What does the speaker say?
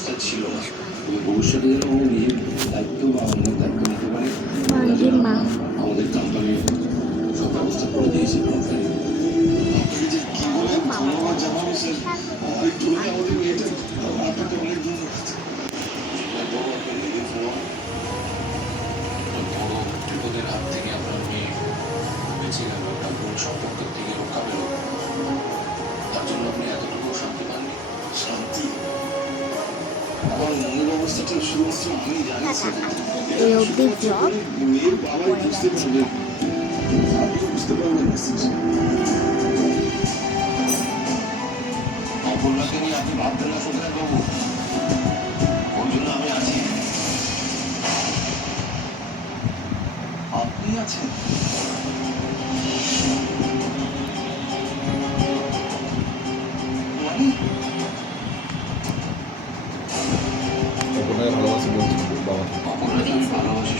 অবস্থা ছিল না। ভবিষ্যতে যেন ও নিজের দায়িত্ব বা অন্য দায়িত্ব নিতে পারে, মাঝে মা আমাদের কোম্পানির সব ব্যবস্থা করে দিয়েছে কোম্পানি। আপনাকে যে কি বলে ধন্যবাদ জানাবো স্যার, একটু হলে আমাদের মেয়েটা, আপনাকে অনেক ধন্যবাদ। বড় একটা রিলিফ হওয়া, বড় বিপদের হাত থেকে আপনার মেয়ে বেঁচে গেল, একটা ভুল সম্পর্কের থেকে রক্ষা পেল, তার জন্য আপনি এতটুকু শান্তি পাননি? শান্তি? আমার মনের অবস্থাটা শুধুমাত্র আমি জানি স্যার। এটা এই আমি অবধি শুধুমাত্র ব্লগ মেয়ের বাবাই পরে বুঝতে যাচ্ছে। পারবেন। আপনি বুঝতে পারবেন না স্যার। অপর্ণাকে নিয়ে আপনি ভাববেন না সুধীর বাবু, ওর জন্য আমি আছি। আপনি আছেন? মানে অপর্ণাকে ভালোবাসি বলছি বাবা। অপর্ণাকে আমি ভালোবাসি